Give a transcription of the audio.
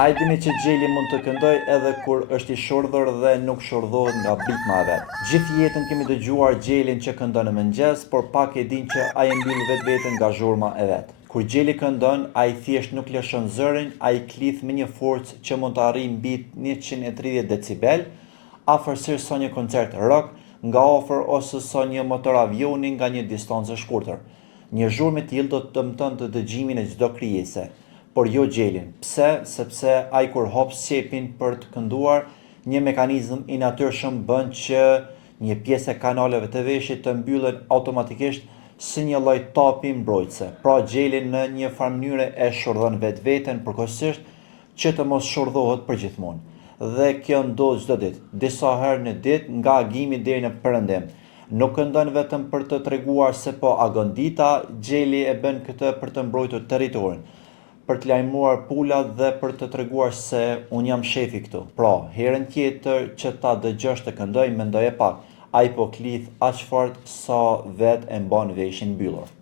A e dini që Gjeli mund të këndoj edhe kur është i shordhur dhe nuk shordhohet nga britma e vet. Gjithë jetën kemi dëgjuar Gjelin që këndon në mëngjes, por pak e din që ai mbyll vetveten nga zhurma e vet. Kur Gjeli këndon, ai thjesht nuk lëshon zërin, ai klith me një forcë që mund të arrijë mbi 130 decibel, afërsisht sa një koncert rock nga afër ose sa një motor avioni nga një distancë e shkurtër. Një zhurmë e tillë do të dëmtonte dëgjimin e çdo krijese, por jo Gjelin. Pse? Sepse ai kur hap sqepin për të kënduar, një mekanizëm i natyrshëm bën që një pjesë e kanaleve të veshit të mbyllen automatikisht si një lloj tapi mbrojtëse. Pra Gjeli në një farë mënyre e shordhon vetveten përkohësisht që të mos shordhohet përgjithmonë. Dhe kjo ndodh çdo ditë, disa herë në ditë nga agimi deri në perëndim. Nuk këndon vetëm për të treguar se po agon dita, Gjeli e bën këtë për të mbrojtur territorin, për të lajmëruar pulat dhe për të treguar se unë jam shefi këtu. Pra, herën tjetër që ta dëgjosh të këndoj, mendoje pak, ai po klith aq fort sa vet e mban veshin mbyllur.